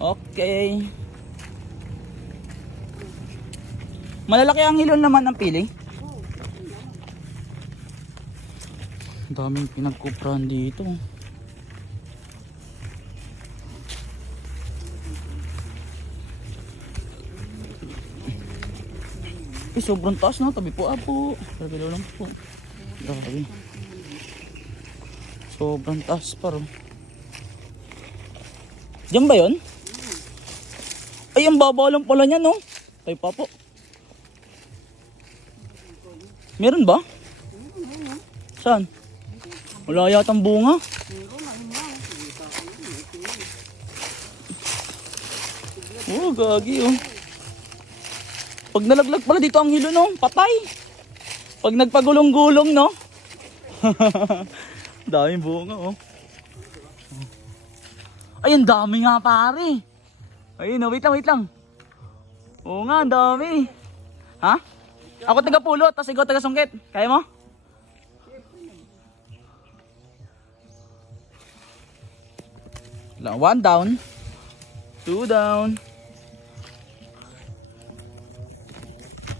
Okay. Malalaki ang hilon naman ng pili. Ang daming pinagkuprahan dito. Sobrang taas na, tabi po apo. Grabe lang po. Grabe. Sobrang taas pa ro. Diyan ba yun? Ay, ang baba lang pala niya, no? Tayo pa po. Meron ba? Saan? Wala yatang bunga. Oh, gagi oh. Pag nalaglag pala dito ang hilo, no? Patay. Pag nagpagulong-gulong, no? Daming bunga, oh. Ay, ang dami nga, pare. Ayun, oh, wait lang. Oo nga, ang dami. Ha? Ako taga-pulo, tapos ikaw taga-sungkit. Kaya mo? One down. Two down.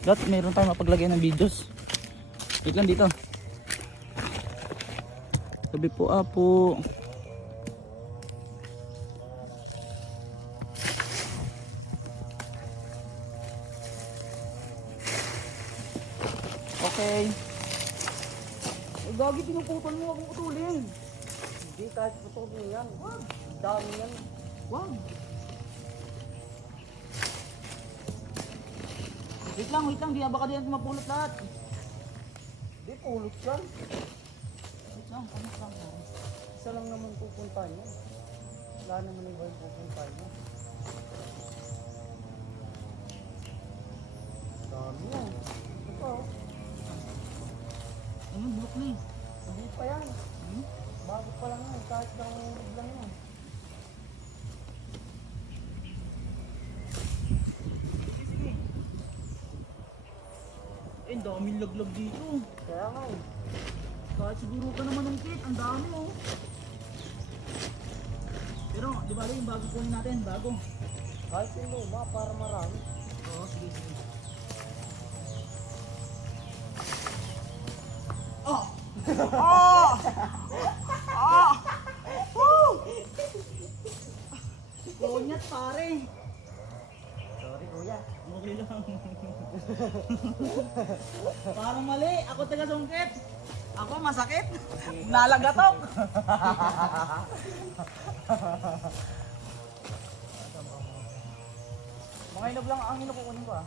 Dapat mayroon tayong mapaglagay ng videos. Wait lang dito. Sabi po apo. Okay. Ay, gagi, pinuputol mo akong putulin. Hindi, kahit putulin yan. Wag. Dami yan. Wag. Wait lang, di baka din natin mapulot lahat. Di, pulot yan. Wait lang, kamus lang. Isa lang naman pupunta nyo. Wala naman iba yung pupunta nyo. Dami yan. Ito pa oh. Ano, bulok na eh. Hindi pa yan. Bago pa lang yan, kahit lang lang yan. Eh, daming laglag dito. Kaya nga eh. Kahit siguro ka naman ng kit, ang dami oh. Pero, di ba yung bago kunin natin, bago. Kahit yung luma, para marami. Oo, sige. Oh! Oh! Oh! Woo! Kunyat pare. Sorry kuya. Okay lang. Parang mali. Ako taga-sungkit. Ako masakit. Nalagatok. Mga inog lang ang inukukunin ko ah.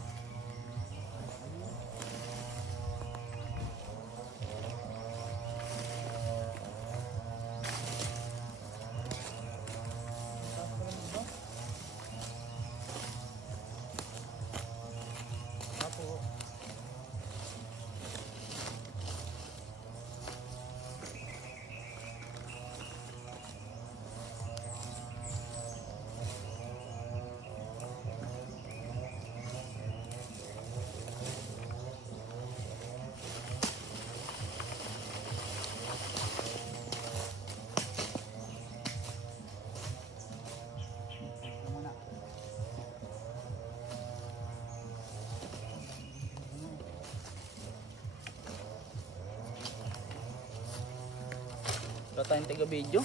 Wala tayong taga video.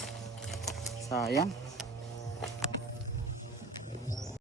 Sayang.